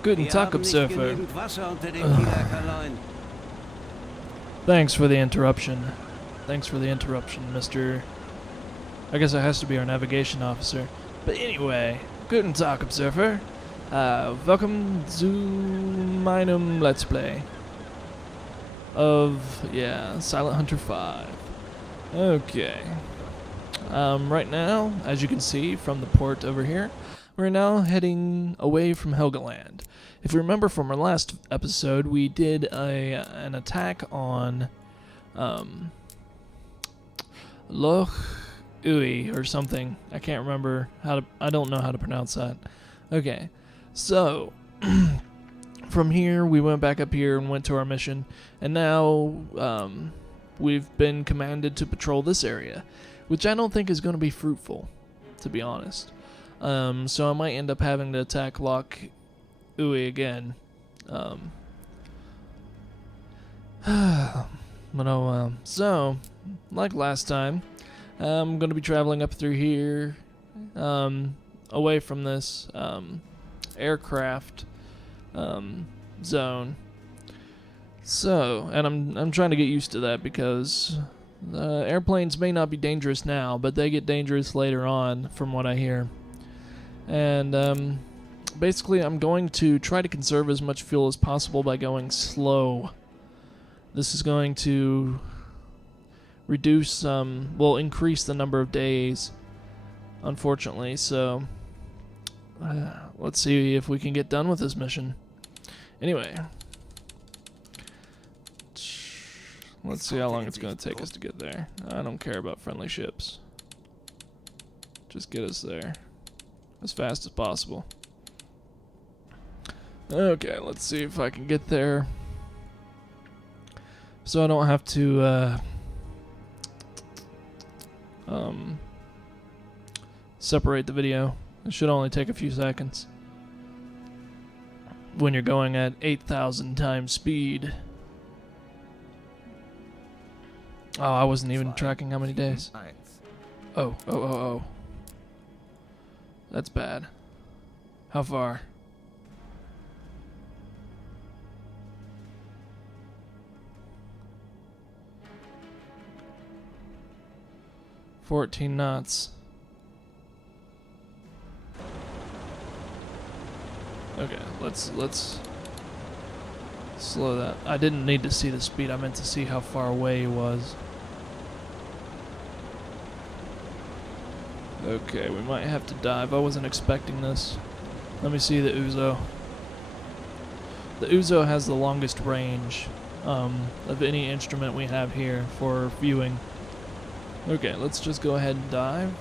Guten Wir Tag, haben nicht Observer. genügend Wasser unter den Kieler. Thanks for the interruption. Mr. I guess it has to be our navigation officer. But anyway, Guten Tag, Observer. Welcome to meinem Let's Play of, Silent Hunter 5. Okay. Right now, as you can see from the port over here, we're now heading away from Helgoland. If you remember from our last episode, we did an attack on Loch Ui or something. I can't remember I don't know how to pronounce that. Okay, so from here we went back up here and went to our mission, and now we've been commanded to patrol this area, which I don't think is going to be fruitful, to be honest. So I might end up having to attack Loch Ui again. So, like last time, I'm going to be traveling up through here, away from this aircraft zone. So, and I'm trying to get used to that because airplanes may not be dangerous now, but they get dangerous later on, from what I hear. And basically, I'm going to try to conserve as much fuel as possible by going slow. This is going to reduce, increase the number of days, unfortunately. So, let's see if we can get done with this mission. Anyway, let's see how long it's going to take us to get there. I don't care about friendly ships. Just get us there as fast as possible. Okay, let's see if I can get there so I don't have to separate the video. It should only take a few seconds when you're going at 8,000 times speed. Oh, I wasn't even tracking how many days. Oh. That's bad. How far? $14 knots. Okay, let's slow that. I didn't need to see the speed. I meant to see how far away he was. Okay, we might have to dive. I wasn't expecting this. Let me see the Uzo. The Uzo has the longest range of any instrument we have here for viewing. Okay, let's just go ahead and dive.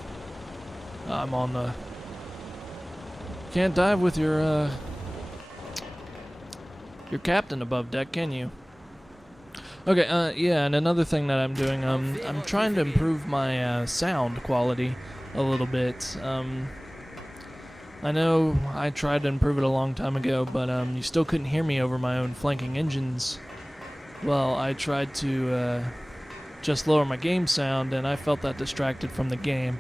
I'm on the... Can't dive with your captain above deck, can you? Okay, yeah, and another thing that I'm doing, I'm trying to improve my sound quality a little bit. I know I tried to improve it a long time ago, but you still couldn't hear me over my own flanking engines. Well, I tried to just lower my game sound, and I felt that distracted from the game.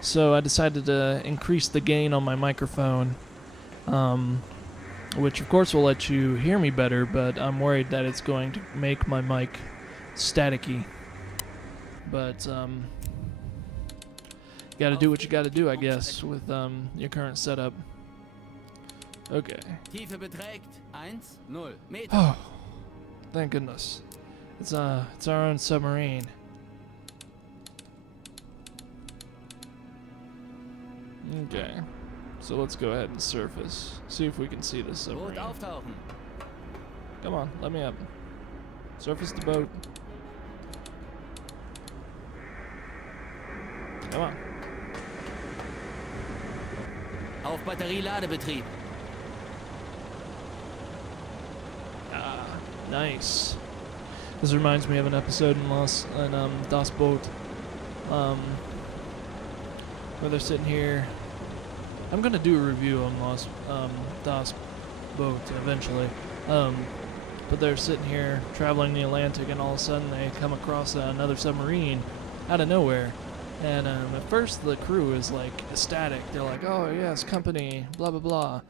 So I decided to increase the gain on my microphone, which of course will let you hear me better, but I'm worried that it's going to make my mic staticky. But you gotta do what you gotta do, I guess, with your current setup. Okay. Tiefe beträgt 1,0 Meter. Oh, thank goodness. It's our own submarine. Okay, so let's go ahead and surface. See if we can see this submarine. Boot auftauchen. Come on, let me up. Surface the boat. Come on. Auf Batterieladebetrieb. Ah, nice. This reminds me of an episode in Das Boot, where they're sitting here. I'm gonna do a review on Das Boot eventually, but they're sitting here traveling the Atlantic, and all of a sudden they come across another submarine out of nowhere. And at first the crew is like ecstatic. They're like, "Oh yes, company, blah blah blah."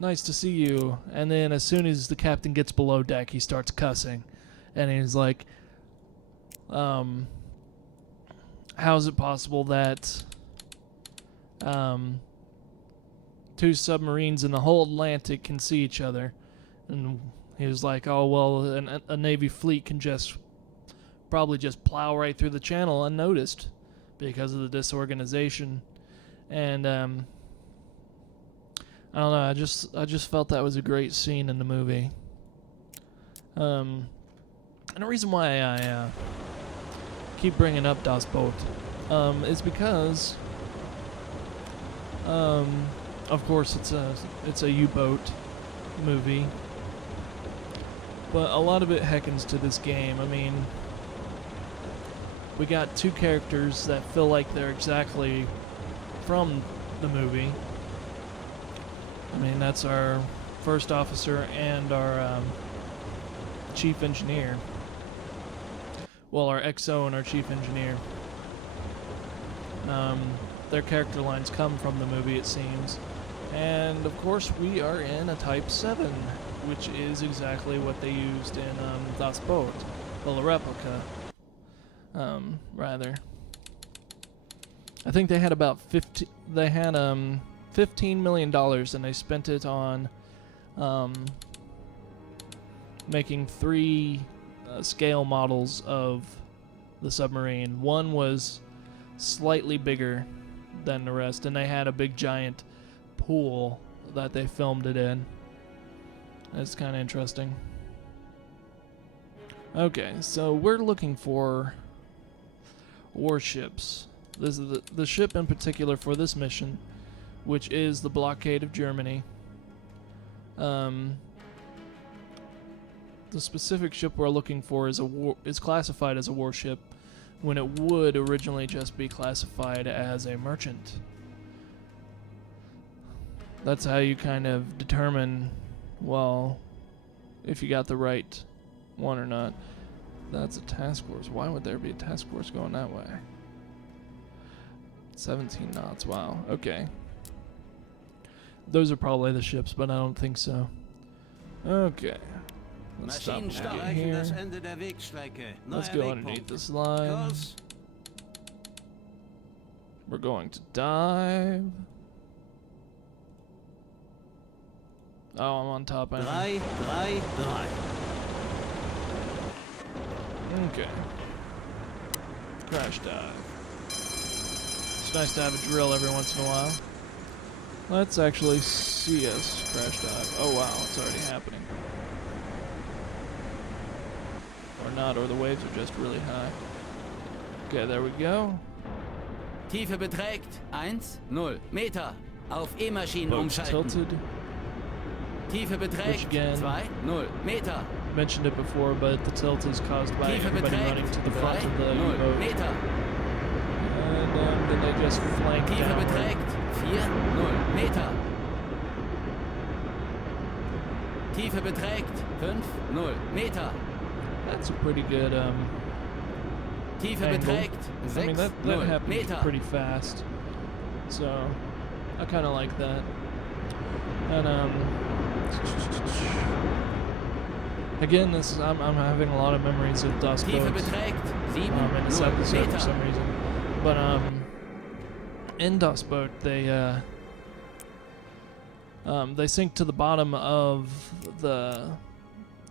nice to see you. And then as soon as the captain gets below deck, he starts cussing. And he's like, how is it possible that two submarines in the whole Atlantic can see each other? And he was like, oh, well, a Navy fleet can probably just plow right through the channel unnoticed because of the disorganization. And I don't know, I just felt that was a great scene in the movie. And the reason why I keep bringing up Das Boot is because of course it's a U-boat movie, but a lot of it heckens to this game. I mean, we got two characters that feel like they're exactly from the movie. I mean, that's our first officer and our chief engineer. Well, our XO and our chief engineer. Their character lines come from the movie, it seems. And, of course, we are in a Type 7, which is exactly what they used in Das Boot. Well, a replica, rather. I think they had about $15 million, and they spent it on making 3 scale models of the submarine. One was slightly bigger than the rest, and they had a big giant pool that they filmed it in. That's kind of interesting. Okay, so we're looking for warships. This is the ship in particular for this mission, which is the blockade of Germany. The specific ship we're looking for is classified as a warship, when it would originally just be classified as a merchant. That's how you kind of determine, well, if you got the right one or not. That's a task force. Why would there be a task force going that way? 17 knots, wow, okay. Those are probably the ships, but I don't think so. Okay. Let's stop right here. Let's go underneath this line. We're going to dive. Oh, I'm on top. Okay. Crash dive. It's nice to have a drill every once in a while. Let's actually see us crash dive. Oh wow, it's already happening. Or not, or the waves are just really high. Okay, there we go. Tiefe beträgt 1,0 Meter. Auf E-Maschinen umschalten. Tilted. Tiefe beträgt 2,0 Meter. Mentioned it before, but the tilt is caused by everybody running to the front of the U-boat. Meter. And then they just flank Tiefe down. beträgt 4,0 Meter. Tiefe beträgt 5,0 Meter. That's a pretty good Tiefe angle. beträgt I mean, that 6,0 happens Meter. pretty fast. So, I kind of like that. And again, I'm having a lot of memories of Das Boot Tiefe beträgt in this 7,0 episode for Meter. some reason. But in Das Boot, they sink to the bottom of the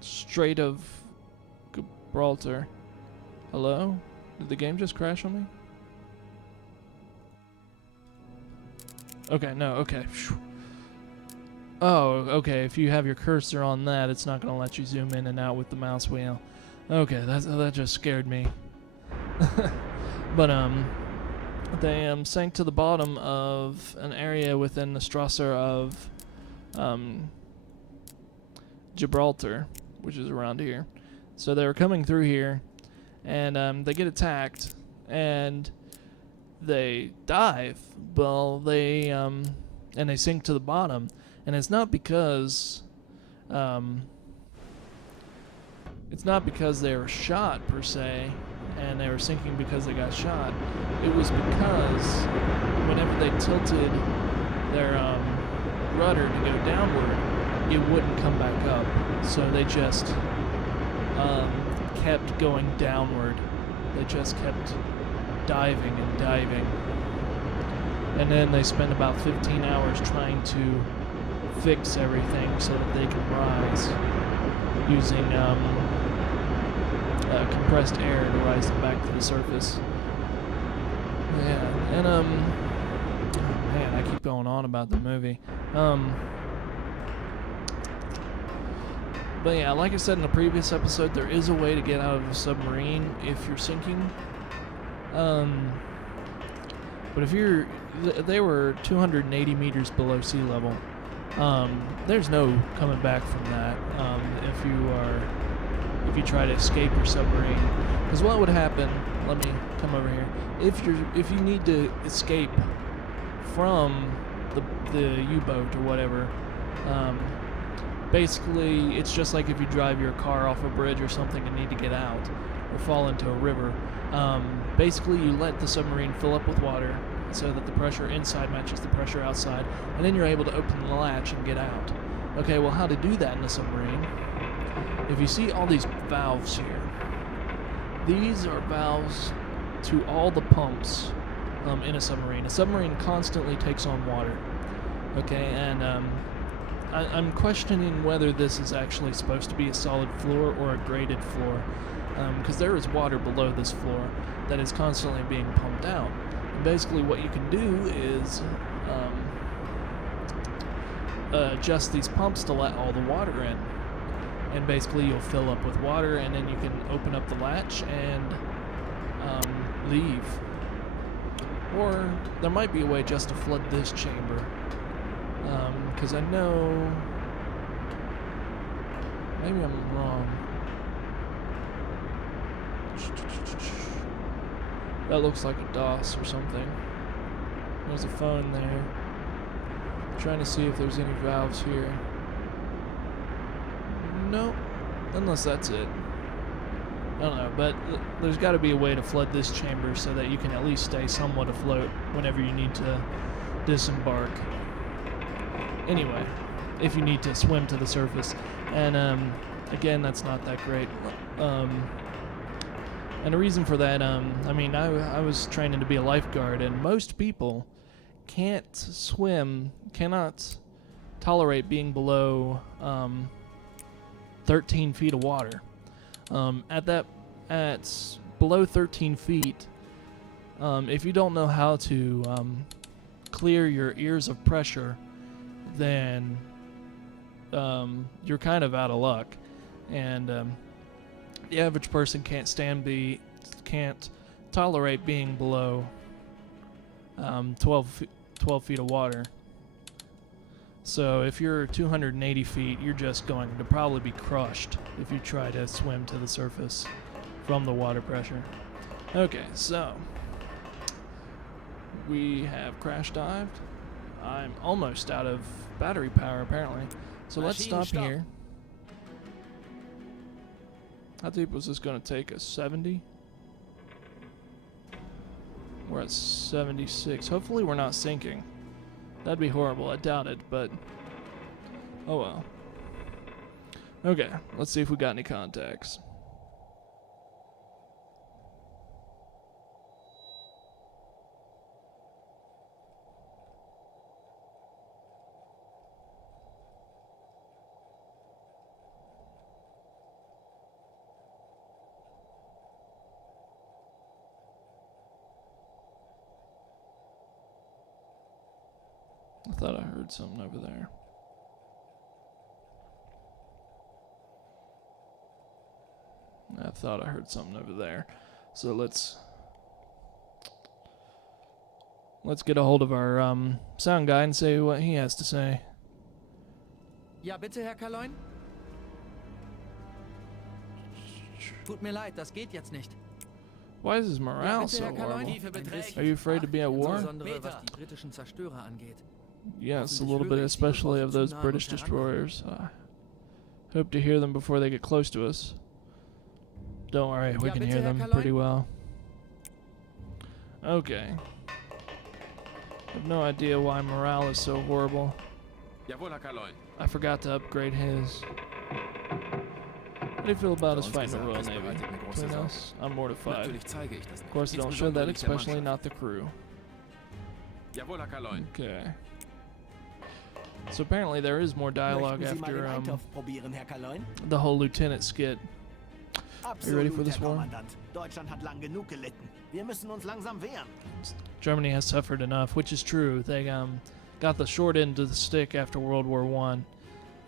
Strait of Gibraltar. Hello? Did the game just crash on me? Okay, no, okay. Oh, okay, if you have your cursor on that, it's not going to let you zoom in and out with the mouse wheel. Okay, that just scared me. But, they sank to the bottom of an area within the Strasser of Gibraltar, which is around here. So they were coming through here, and they get attacked, and they dive. Well, they sink to the bottom, and it's not because they were shot per se, and they were sinking because they got shot. It was because whenever they tilted their rudder to go downward, it wouldn't come back up. So they just kept going downward. They just kept diving and diving. And then they spent about 15 hours trying to fix everything so that they can rise using compressed air to rise them back to the surface. Yeah, and oh man, I keep going on about the movie. But yeah, like I said in the previous episode, there is a way to get out of a submarine if you're sinking. But if they were 280 meters below sea level. There's no coming back from that. If you try to escape your submarine, because what would happen? Let me come over here. If you need to escape from the U-boat or whatever, basically it's just like if you drive your car off a bridge or something and need to get out or fall into a river. Basically, you let the submarine fill up with water so that the pressure inside matches the pressure outside, and then you're able to open the latch and get out. Okay, well, how to do that in a submarine? If you see all these valves here, these are valves to all the pumps in a submarine. A submarine constantly takes on water. Okay, and I'm questioning whether this is actually supposed to be a solid floor or a graded floor, because there is water below this floor that is constantly being pumped out. And basically what you can do is adjust these pumps to let all the water in. And basically you'll fill up with water, and then you can open up the latch and leave. Or there might be a way just to flood this chamber. Because I know... maybe I'm wrong. That looks like a DOS or something. There's a phone there. I'm trying to see if there's any valves here. No, unless that's it. I don't know, but there's got to be a way to flood this chamber so that you can at least stay somewhat afloat whenever you need to disembark. Anyway, if you need to swim to the surface. And again, that's not that great. And the reason for that, I mean, I was training to be a lifeguard, and most people can't swim, cannot tolerate being below 13 feet of water. At below 13 feet, if you don't know how to clear your ears of pressure, then you're kind of out of luck. And the average person can't tolerate being below 12 feet of water. So if you're 280 feet, you're just going to probably be crushed if you try to swim to the surface from the water pressure. Okay, so we have crash dived. I'm almost out of battery power apparently. So let's stop here. How deep was this going to take us? 70? We're at 76. Hopefully we're not sinking. That'd be horrible. I doubt it, but oh well. Okay, let's see if we got any contacts. I thought I heard something over there. I thought I heard something over there. So let's get a hold of our sound guy and see what he has to say. Ja, bitte, Herr Kaloin? Tut mir leid, das geht jetzt nicht. Why is his morale so horrible? Are you afraid to be at war? Insbesondere was die britischen Zerstörer angeht. Yes, a little bit, especially of those British destroyers. Hope to hear them before they get close to us. Don't worry, we can hear them pretty well. Okay. I have no idea why morale is so horrible. Jawohl, Herr Kaloin. I forgot to upgrade his. How do you feel about us fighting the Royal Navy? Between us, I'm mortified. Natürlich zeige ich das Of nicht. course, they don't show that, Insbesondere nicht der especially Mannschaft. not the crew. Jawohl, Herr Kaloin. Okay. So apparently there is more dialogue Möchten Sie mal den after Eintopf probieren, Herr Kaloin? the whole lieutenant skit. Absolut, ready for this Herr war? Kommandant. Deutschland hat lang genug gelitten. Wir müssen uns langsam wehren. Germany has suffered enough, which is true. They got the short end of the stick after World War I,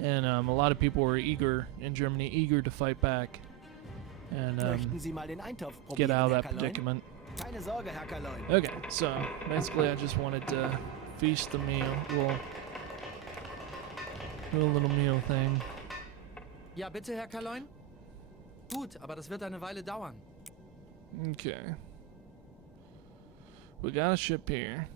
and a lot of people were eager in Germany, eager to fight back and Möchten Sie mal den Eintopf probieren, get out of Herr that Kaloin? predicament. Keine Sorge, Herr Kaloin. Okay, so basically I just wanted to feast the meal. We'll do a little meal thing. Ja, bitte, Herr Kaloin? Gut, aber das wird eine Weile dauern. Okay. We got a ship here.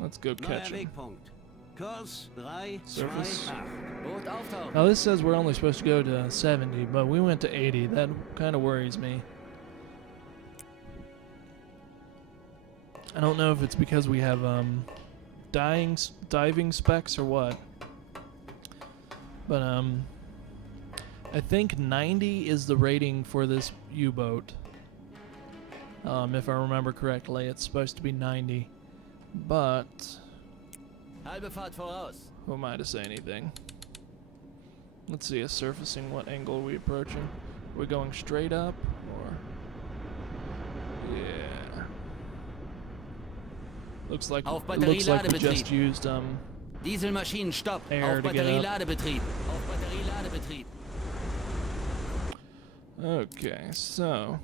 Let's go catch him. Wegpunkt. Kurs 3, Surface. 2, 8. Boot auftauchen. Now this says we're only supposed to go to 70, but we went to 80. That kind of worries me. I don't know if it's because we have diving specs or what. But I think 90 is the rating for this U-boat. If I remember correctly, it's supposed to be 90. But Halbe Fahrt voraus. who am I to say anything? Let's see, a surfacing. What angle are we approaching? Are we going straight up or? Yeah. Looks like Auf it looks like we Batterieladebetrieb. just used Dieselmaschinen stopp. Air Auf to get up. Batterieladebetrieb. Auf Batterieladebetrieb. Okay, so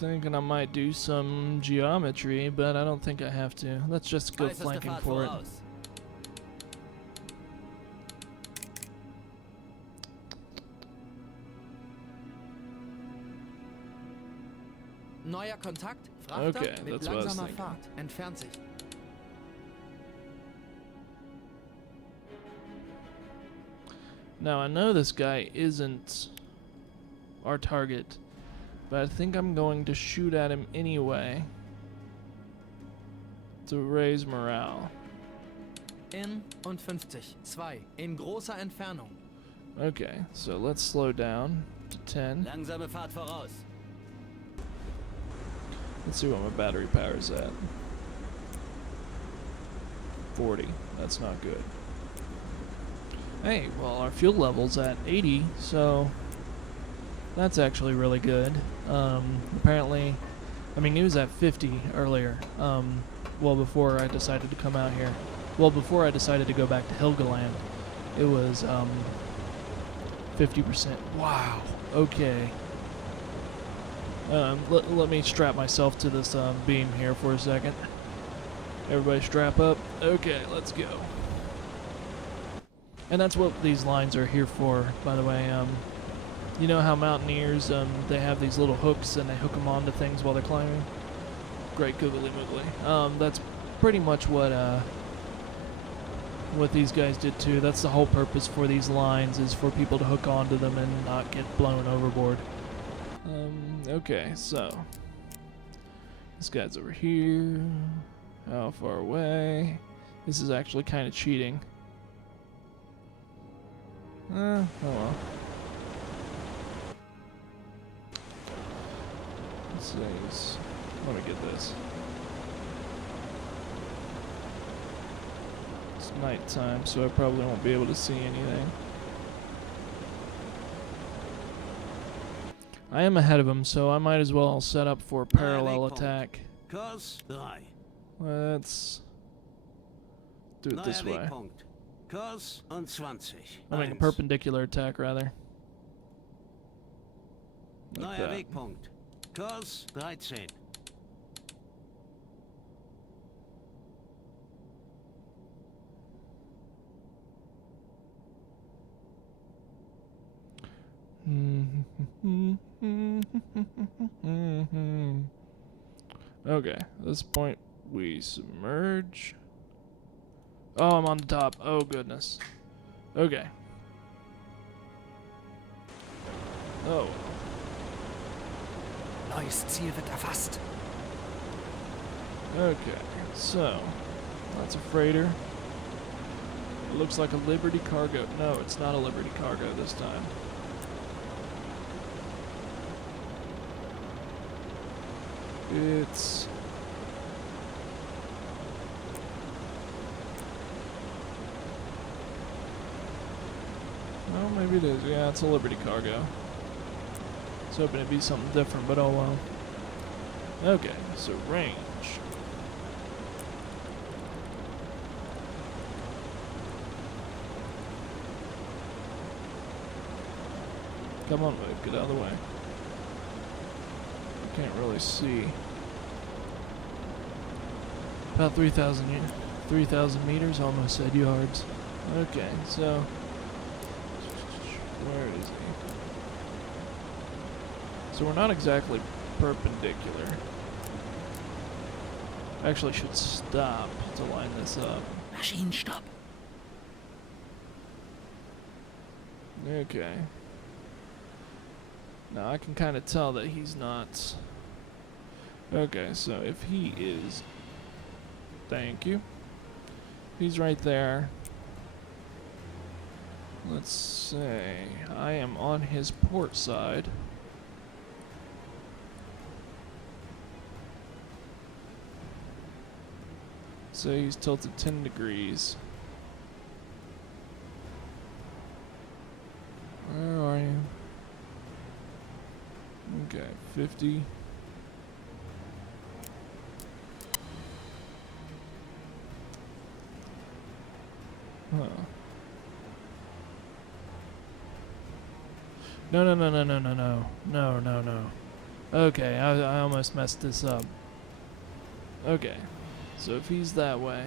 thinking I might do some geometry, but I don't think I have to. Let's just go Äußerste flanking Fahrt for it. voraus. Neuer Kontakt. Frachter Okay, mit that's what I was langsamer thinking. Fahrt. Entfernt sich. Now I know this guy isn't our target, but I think I'm going to shoot at him anyway to raise morale. In und 50. 2. In großer Entfernung. Okay, so let's slow down to 10. Langsame Fahrt voraus. Let's see what my battery power is at. 40. That's not good. Hey, well, our fuel level's at 80, so that's actually really good. Apparently, I mean, he was at 50 earlier. Well, before I decided to come out here. Well, before I decided to go back to Helgoland, it was 50%. Wow. Okay. Let me strap myself to this beam here for a second. Everybody strap up. Okay, let's go. And that's what these lines are here for, by the way. You know how mountaineers, they have these little hooks and they hook them onto things while they're climbing? Great googly moogly. That's pretty much what these guys did too. That's the whole purpose for these lines, is for people to hook onto them and not get blown overboard. Okay, so this guy's over here. How far away? This is actually kind of cheating. Oh well. Let's see. Let me get this. It's nighttime, so I probably won't be able to see anything. I am ahead of him, so I might as well set up for a parallel attack. Kurs 3. Let's do it this Neuer way. Wegpunkt. Kurs und 20. I mean, a 1. perpendicular attack, rather. Like Neuer that. Wegpunkt. Kurs 13. Okay, at this point we submerge. Oh, I'm on the top. Oh, goodness. Okay. Oh. Neues Ziel wird erfasst. Okay, so that's a freighter. It looks like a Liberty cargo. No, it's not a Liberty cargo this time. It's... Well, maybe it is. Yeah, it's a Liberty cargo. I was hoping it'd be something different, but oh well. Okay, so range. Come on, move. Get out of the way. I can't really see. About 3,000 meters, almost said yards. Okay, so where is he? So we're not exactly perpendicular. Actually, should stop to line this up. Maschinenstopp. Okay. Now I can kind of tell that he's not. Okay, so if he is, thank you. He's right there. Let's say I am on his port side. So he's tilted 10 degrees. Where are you? Okay, 50. Huh. No. Okay, I almost messed this up. Okay, so if he's that way,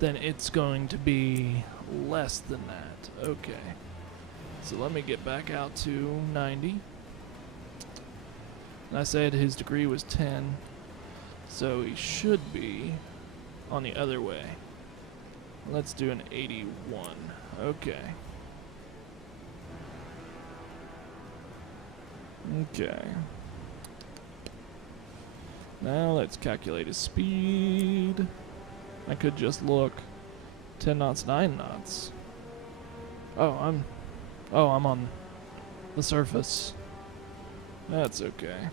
then it's going to be less than that. Okay. So let me get back out to 90. And I said his degree was 10, so he should be on the other way. Let's do an 81. Okay. Okay. Now let's calculate his speed. I could just look. 10 knots, 9 knots. Oh, I'm on the surface. That's okay.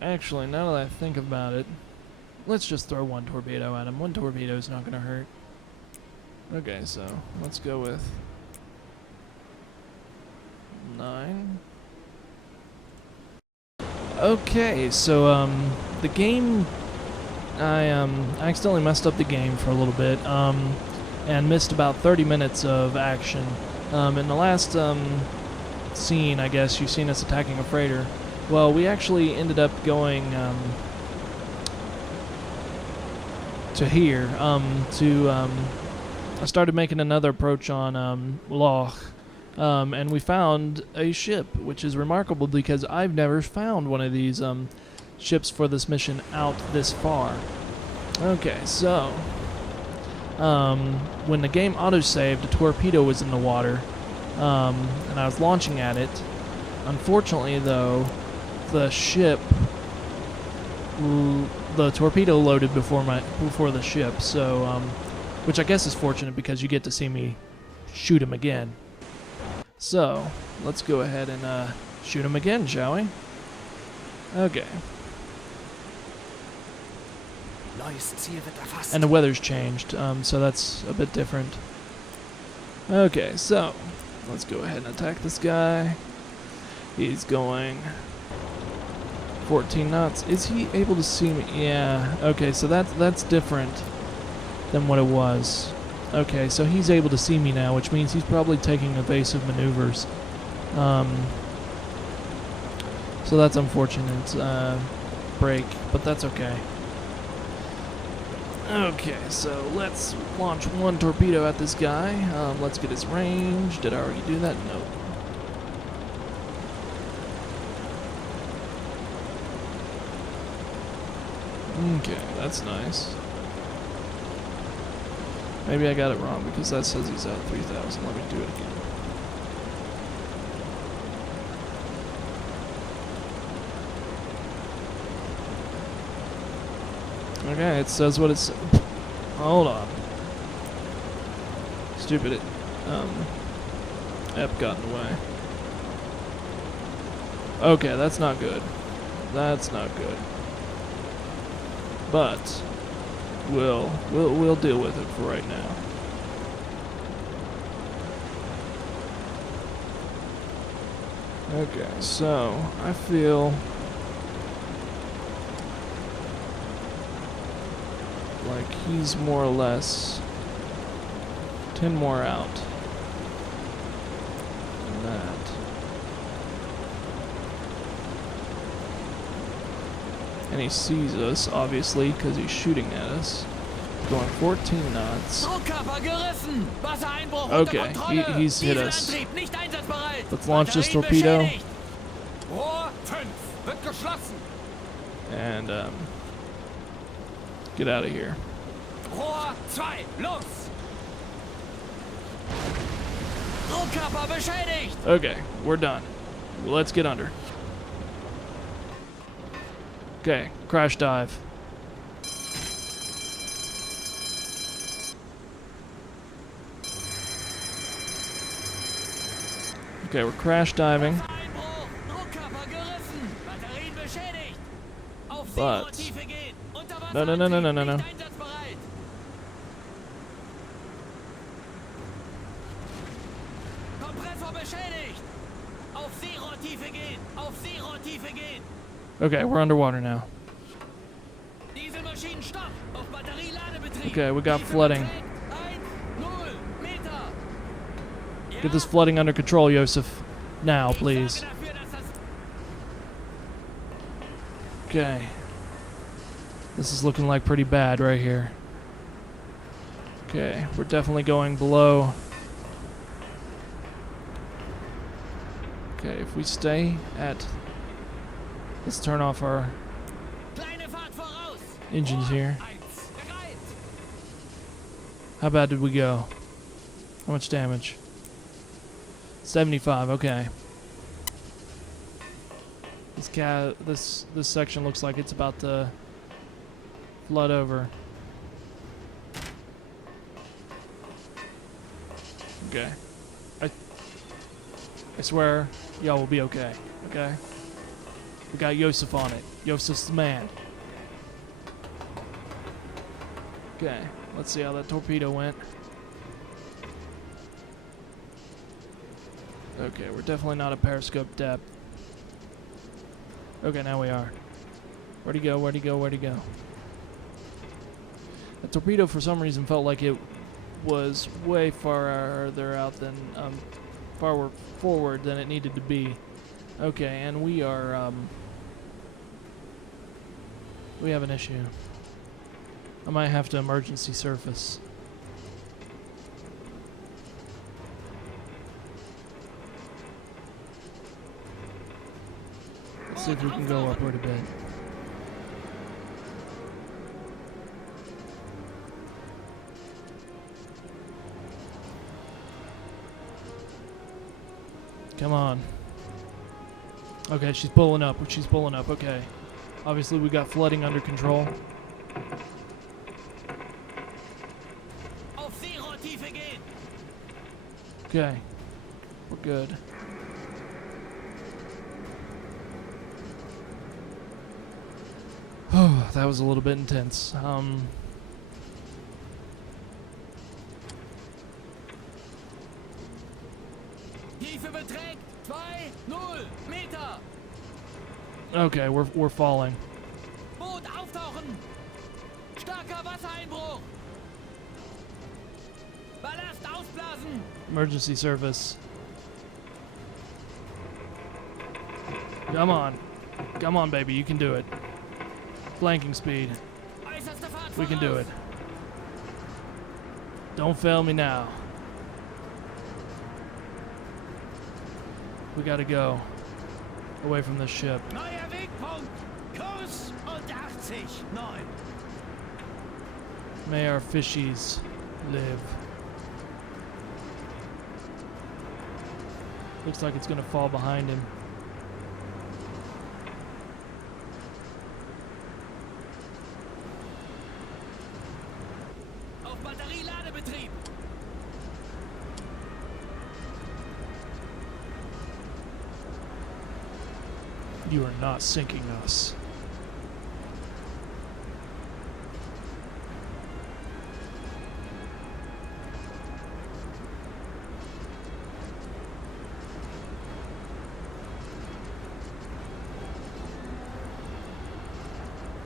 Actually, now that I think about it, let's just throw one torpedo at him. One torpedo is not going to hurt. Okay, so let's go with 9. Okay, so the game, I accidentally messed up the game for a little bit, and missed about 30 minutes of action. In the last scene, I guess, you've seen us attacking a freighter. Well, we actually ended up going to here. I started making another approach on Loch. And we found a ship, which is remarkable because I've never found one of these ships for this mission out this far. Okay, so when the game autosaved, a torpedo was in the water, and I was launching at it. Unfortunately, though, the ship, the torpedo loaded before the ship. So, which I guess is fortunate because you get to see me shoot him again. So, let's go ahead and shoot him again, shall we? Okay. Neues Ziel wird erfasst. And the weather's changed, so that's a bit different. Okay, so let's go ahead and attack this guy. He's going 14 knots. Is he able to see me? Yeah. Okay, so that's different than what it was. Okay, so he's able to see me now, which means he's probably taking evasive maneuvers. So that's unfortunate break, but that's okay. Okay, so let's launch one torpedo at this guy. Let's get his range. Did I already do that? No. Okay, that's nice. Maybe I got it wrong because that says he's at 3,000. Let me do it again. Okay, it says what it's. Hold on. Stupid. App got in the way. Okay, that's not good. That's not good. But we'll deal with it for right now. Okay, so I feel like he's more or less 10 more out than that. And he sees us, obviously, because he's shooting at us. Going 14 knots. Okay, he's hit us. Let's launch this torpedo. And, get out of here. Okay, we're done. Let's get under. Okay, crash dive. Okay, we're crash diving. But no. Okay, we're underwater now. Okay, we got flooding. Get this flooding under control, Joseph. Now, please. Okay. This is looking like pretty bad right here. Okay, we're definitely going below. Okay, if we stay at... Let's turn off our engines here. How bad did we go? How much damage? 75, okay. This section looks like it's about to flood over. Okay. I swear y'all will be okay. Okay? We got Yosef on it. Yosef's the man. Okay, let's see how that torpedo went. Okay, we're definitely not at periscope depth. Okay, now we are. Where'd he go? Where'd he go? Where'd he go? The torpedo, for some reason, felt like it was way farther out than, far forward than it needed to be. Okay, and we are, we have an issue. I might have to emergency surface. Let's see if we can go upward a bit. Come on. Okay, she's pulling up. She's pulling up. Okay. Obviously, we got flooding under control. Okay. We're good. Oh, that was a little bit intense. Okay, we're falling. Boot auftauchen! Starker Wassereinbruch! Ballast ausblasen! Emergency service. Come on. Come on, baby, you can do it. Flanking speed. We can do it. Don't fail me now. We gotta go. Away from this ship. Neuer Wegpunkt! Kurs und 80! 9. May our fishies live. Looks like it's gonna fall behind him. Auf Batterieladebetrieb. You are not sinking us.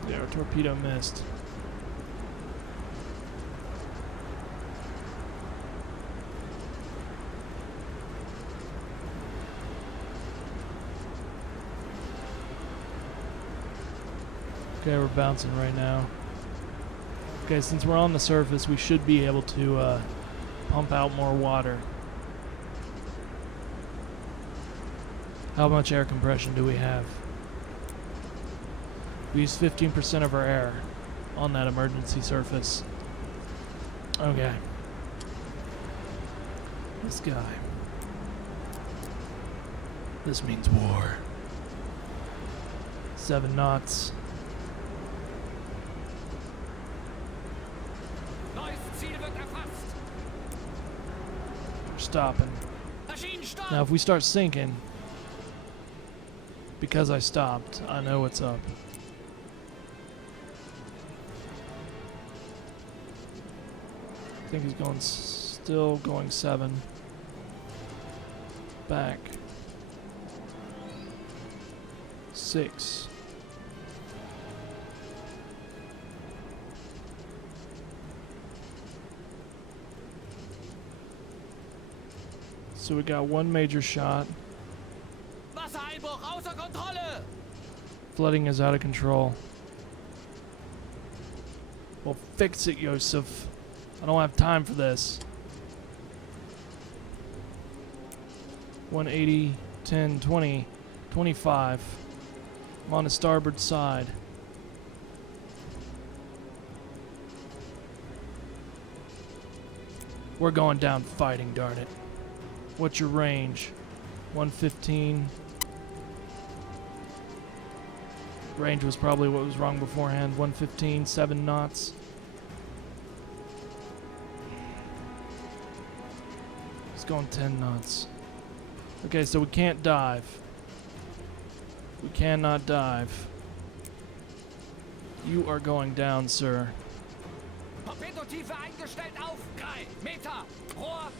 Yeah, our torpedo missed. Okay, we're bouncing right now. Okay, since we're on the surface, we should be able to pump out more water. How much air compression do we have? We use 15% of our air on that emergency surface. Okay. This guy. This means war. 7 knots. Neues Ziel wird erfasst. We're stopping. Maschinenstopp. Now if we start sinking, because I stopped, I know what's up. I think he's going, still going 7. Back. 6. So we got one major shot. Wassereinbruch außer Kontrolle. Flooding is out of control. Well, fix it, Yosef. I don't have time for this. 180, 10, 20, 25. I'm on the starboard side. We're going down fighting, darn it. What's your range? 115. Range was probably what was wrong beforehand. 115, 7 knots. It's going 10 knots. Okay, so we can't dive. We cannot dive. You are going down, sir. Torpedotiefe eingestellt auf 3 Meter. Rohr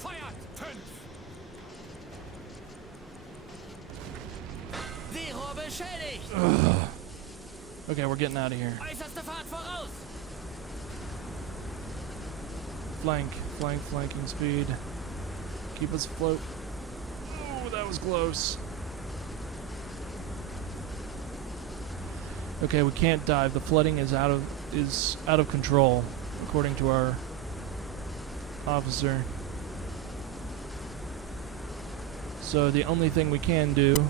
feuert 5. Seerohr beschädigt. Okay, we're getting out of here. Äußerste Fahrt voraus. Flanking speed. Keep us afloat. Oh, that was close. Okay, we can't dive. The flooding is out of control, according to our officer. So the only thing we can do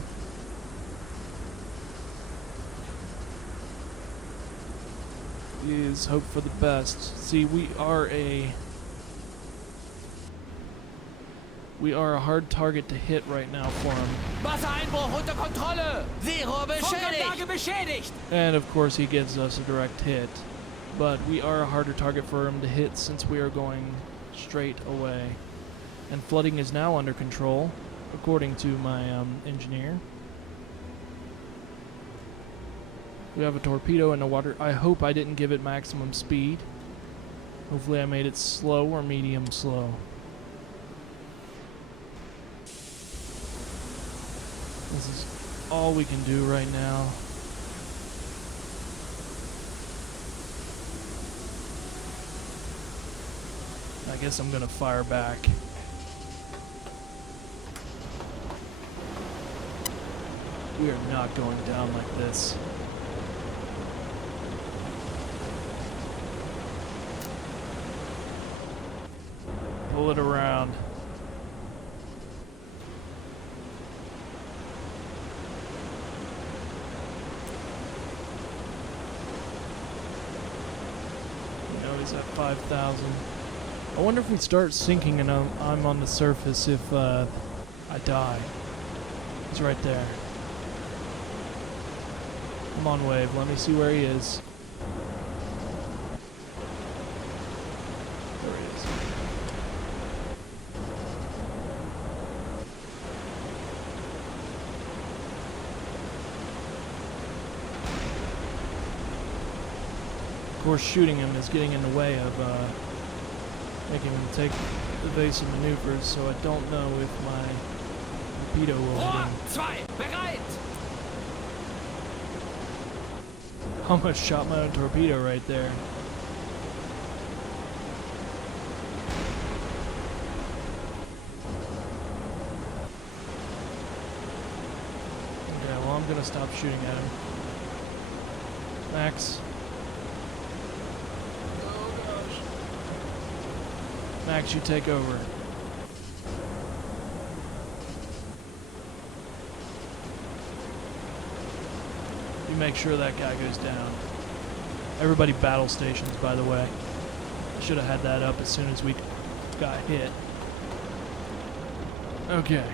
is hope for the best. See, we are a hard target to hit right now for him. Wassereinbruch unter Kontrolle. Seerohr beschädigt. Beschädigt. And of course he gives us a direct hit. But we are a harder target for him to hit since we are going straight away. And flooding is now under control, according to my engineer. We have a torpedo in the water. I hope I didn't give it maximum speed. Hopefully I made it slow or medium slow. This is all we can do right now. I guess I'm gonna fire back. We are not going down like this. Pull it around. he's at 5,000. I wonder if we start sinking and I'm on the surface if I die. He's right there. Come on, Wave. Let me see where he is. There he is. Of course, shooting him is getting in the way of making him take evasive maneuvers, so I don't know if my torpedo will hit him. Bereit! Almost shot my own torpedo right there. Okay, well, I'm gonna stop shooting at him. Max. Oh gosh. Max, you take over. You make sure that guy goes down. Everybody battle stations, by the way. I should have had that up as soon as we got hit. Okay.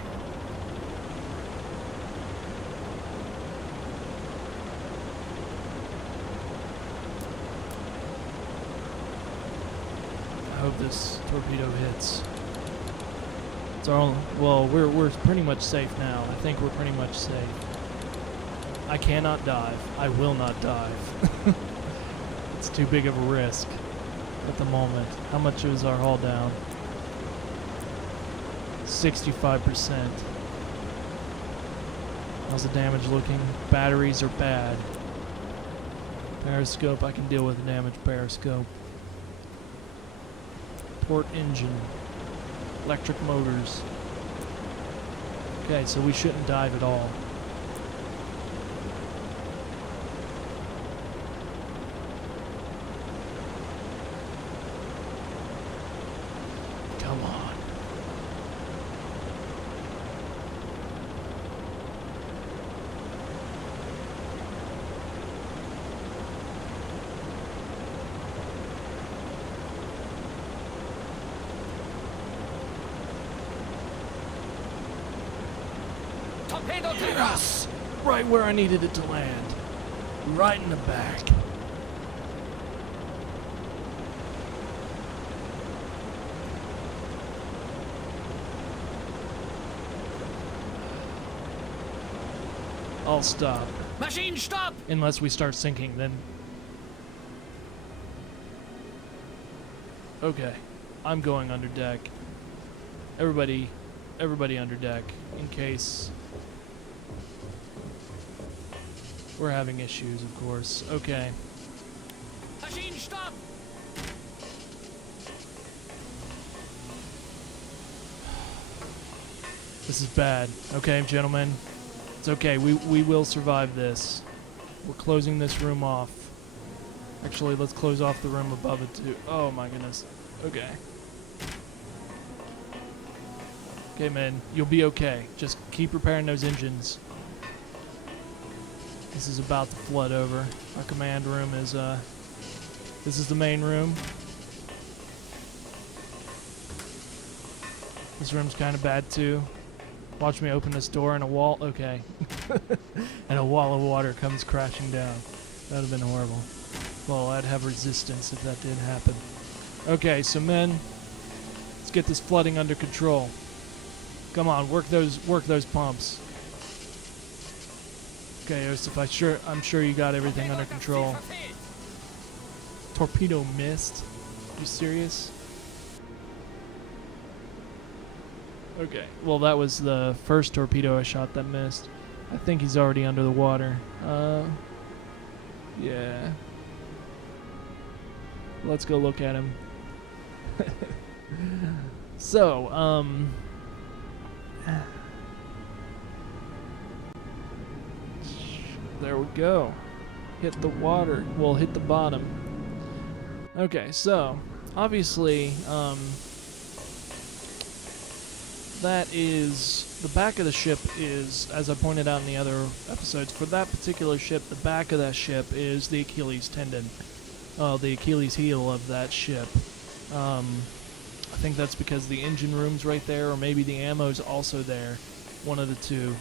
I hope this torpedo hits. It's our well, we're pretty much safe now. I think we're pretty much safe. I cannot dive. I will not dive. It's too big of a risk at the moment. How much is our hull down? 65%. How's the damage looking? Batteries are bad. Periscope, I can deal with the damage periscope. Port engine. Electric motors. Okay, so we shouldn't dive at all. Come on. Yes! Right where I needed it to land. Right in the back. I'll stop. Maschinen, stopp! Unless we start sinking, then... Okay. I'm going under deck. Everybody under deck, in case... We're having issues, of course. Okay. Maschinen, stopp! This is bad. Okay, gentlemen. It's okay. We will survive this. We're closing this room off. Actually, let's close off the room above it, too. Oh, my goodness. Okay. Okay, man. You'll be okay. Just keep repairing those engines. This is about to flood over. Our command room is, this is the main room. This room's kind of bad, too. Watch me open this door and a wall, okay. And a wall of water comes crashing down. That would have been horrible. Well, I'd have resistance if that did happen. Okay, so men, let's get this flooding under control. Come on, work those pumps. Okay, Joseph, I'm sure you got everything under control. Torpedo missed? You serious? Okay, well that was the first torpedo I shot that missed. I think he's already under the water. Yeah. Let's go look at him. So, there we go. Hit the water. Well, hit the bottom. Okay, so, obviously, that is, the back of the ship is, as I pointed out in the other episodes, for that particular ship, the back of that ship is the Achilles tendon. the Achilles heel of that ship. I think that's because the engine room's right there, or maybe the ammo's also there. One of the two.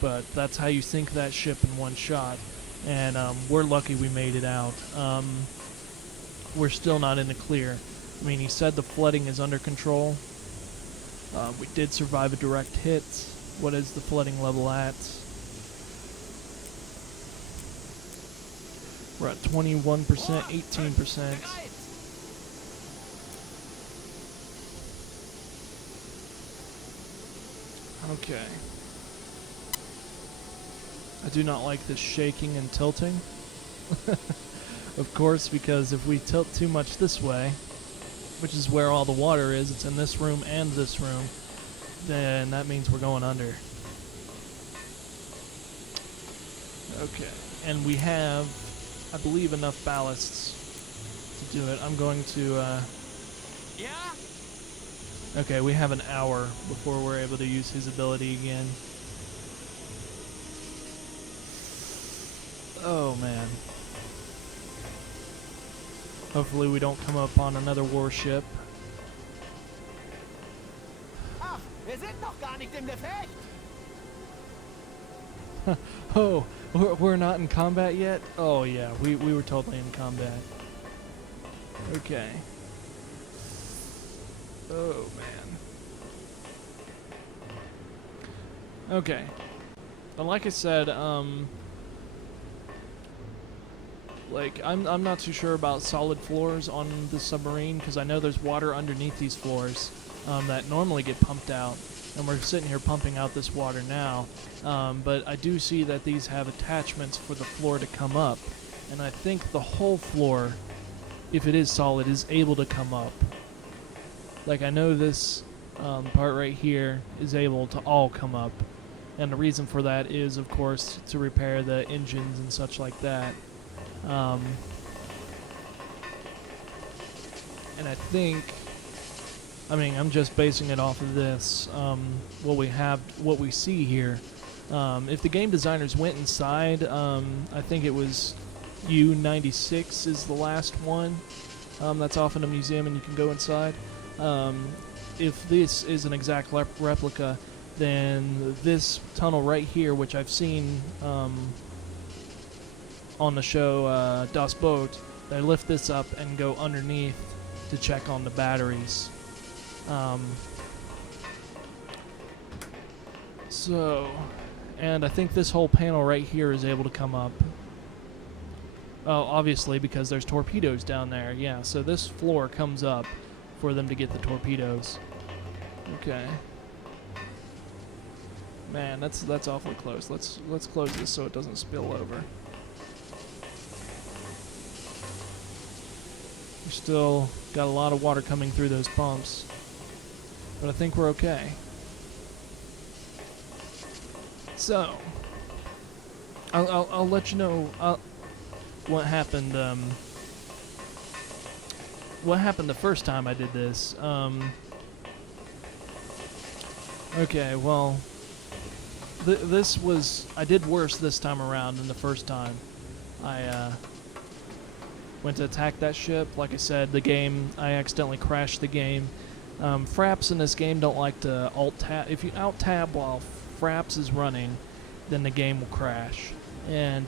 But that's how you sink that ship in one shot. And we're lucky we made it out. We're still not in the clear. I mean, he said the flooding is under control. We did survive a direct hit. What is the flooding level at? We're at 21%, 18%. Okay. I do not like this shaking and tilting. Of course, because if we tilt too much this way, which is where all the water is, it's in this room and this room, then that means we're going under. Okay. And we have, I believe, enough ballasts to do it. I'm going to, Yeah? okay, we have an hour before we're able to use his ability again. Oh, man. Hopefully we don't come up on another warship. Ach, wir sind noch gar nicht im Gefecht. Oh, we're not in combat yet? Oh, yeah, we were totally in combat. Okay. Oh, man. Okay. And like I said, like, I'm not too sure about solid floors on the submarine, because I know there's water underneath these floors that normally get pumped out, and we're sitting here pumping out this water now, but I do see that these have attachments for the floor to come up, and I think the whole floor, if it is solid, is able to come up. Like, I know this part right here is able to all come up, and the reason for that is, of course, to repair the engines and such like that. And I think, I mean, I'm just basing it off of this, what we see here. If the game designers went inside, I think it was U-96 is the last one that's off in a museum and you can go inside. If this is an exact replica, then this tunnel right here, which I've seen on the show Das Boot, they lift this up and go underneath to check on the batteries. And I think this whole panel right here is able to come up. Oh, obviously, because there's torpedoes down there. Yeah, so this floor comes up for them to get the torpedoes. Okay. Man, that's awfully close. Let's close this so it doesn't spill over. We still got a lot of water coming through those pumps, but I think we're okay. So, I'll let you know what happened. What happened the first time I did this? Okay, well, I did worse this time around than the first time. I went to attack that ship. Like I said, I accidentally crashed the game. Fraps in this game don't like to alt-tab. If you alt-tab while Fraps is running, then the game will crash. And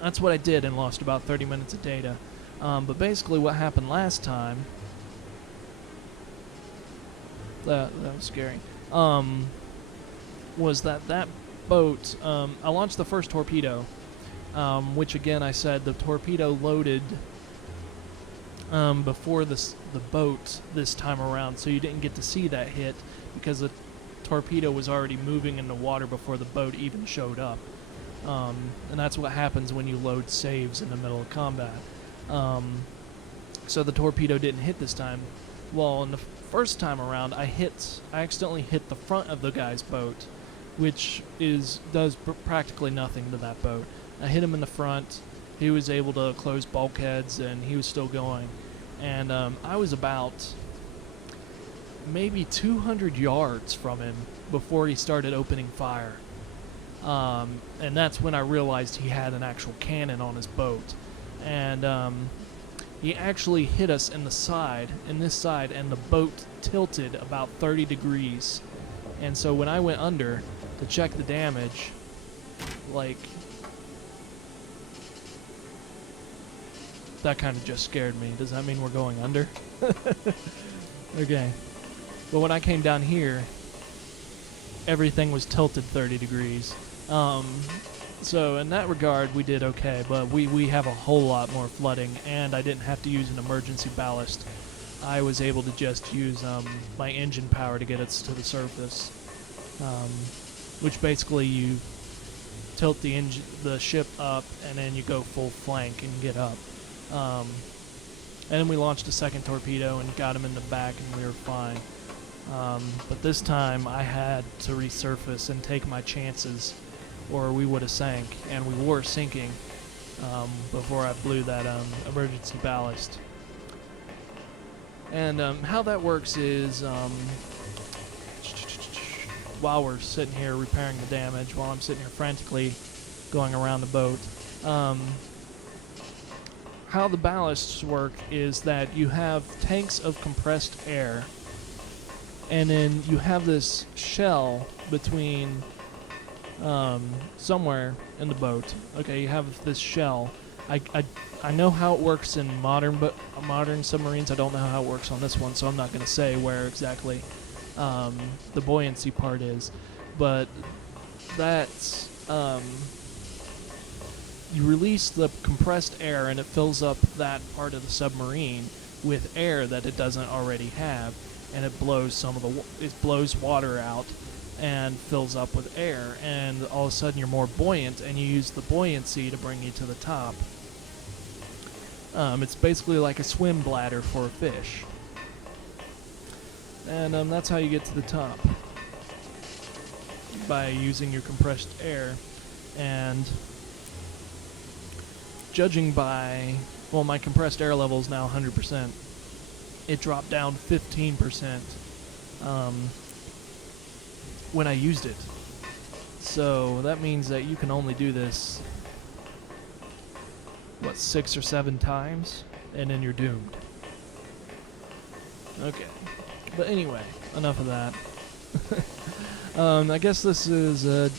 that's what I did and lost about 30 minutes of data. But basically what happened last time, that was scary, was that boat, I launched the first torpedo, which again I said the torpedo loaded before the boat this time around, so you didn't get to see that hit because the torpedo was already moving in the water before the boat even showed up. And that's what happens when you load saves in the middle of combat. So the torpedo didn't hit this time. Well, in the first time around, I accidentally hit the front of the guy's boat, which does practically nothing to that boat. I hit him in the front. He was able to close bulkheads, and he was still going. And I was about maybe 200 yards from him before he started opening fire. And that's when I realized he had an actual cannon on his boat. and he actually hit us in this side, and the boat tilted about 30 degrees. And so when I went under to check the damage, like, that kind of just scared me. Does that mean we're going under? Okay. But when I came down here, everything was tilted 30 degrees. So in that regard, we did okay, but we have a whole lot more flooding, and I didn't have to use an emergency ballast. I was able to just use my engine power to get us to the surface, which basically you tilt the ship up, and then you go full flank and get up. And then we launched a second torpedo and got him in the back, and we were fine. But this time I had to resurface and take my chances, or we would have sank, and we were sinking before I blew that emergency ballast. And how that works is, while we're sitting here repairing the damage, while I'm sitting here frantically going around the boat, how the ballasts work is that you have tanks of compressed air, and then you have this shell between somewhere in the boat. Okay, you have this shell. I know how it works in modern submarines. I don't know how it works on this one, so I'm not going to say where exactly the buoyancy part is. But that's you release the compressed air, and it fills up that part of the submarine with air that it doesn't already have, and it blows it blows water out and fills up with air, and all of a sudden you're more buoyant, and you use the buoyancy to bring you to the top. It's basically like a swim bladder for a fish, and that's how you get to the top, by using your compressed air. And judging by, well, my compressed air level is now 100%. It dropped down 15% when I used it. So that means that you can only do this, 6 or 7 times, and then you're doomed. Okay. But anyway, enough of that. I guess this is a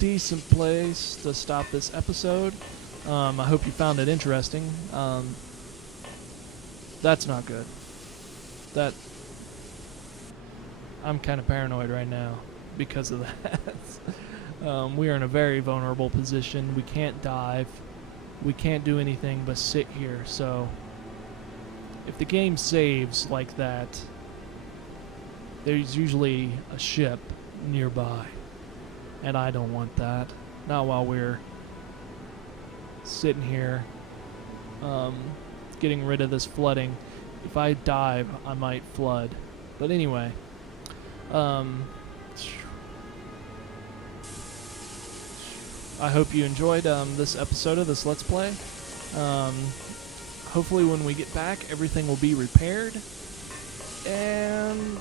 decent place to stop this episode. I hope you found it interesting. That's not good. I'm kind of paranoid right now because of that. We are in a very vulnerable position. We can't dive. We can't do anything but sit here. So if the game saves like that, there's usually a ship nearby. And I don't want that. Not while we're sitting here getting rid of this flooding. If I dive, I might flood. But anyway, I hope you enjoyed this episode of this Let's Play. Hopefully when we get back, everything will be repaired, and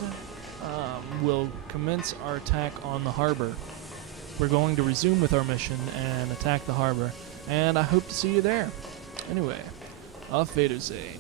we'll commence our attack on the harbor. We're going to resume with our mission and attack the harbor, and I hope to see you there. Anyway, auf Wiedersehen.